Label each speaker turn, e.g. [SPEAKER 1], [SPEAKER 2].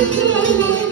[SPEAKER 1] Thank you.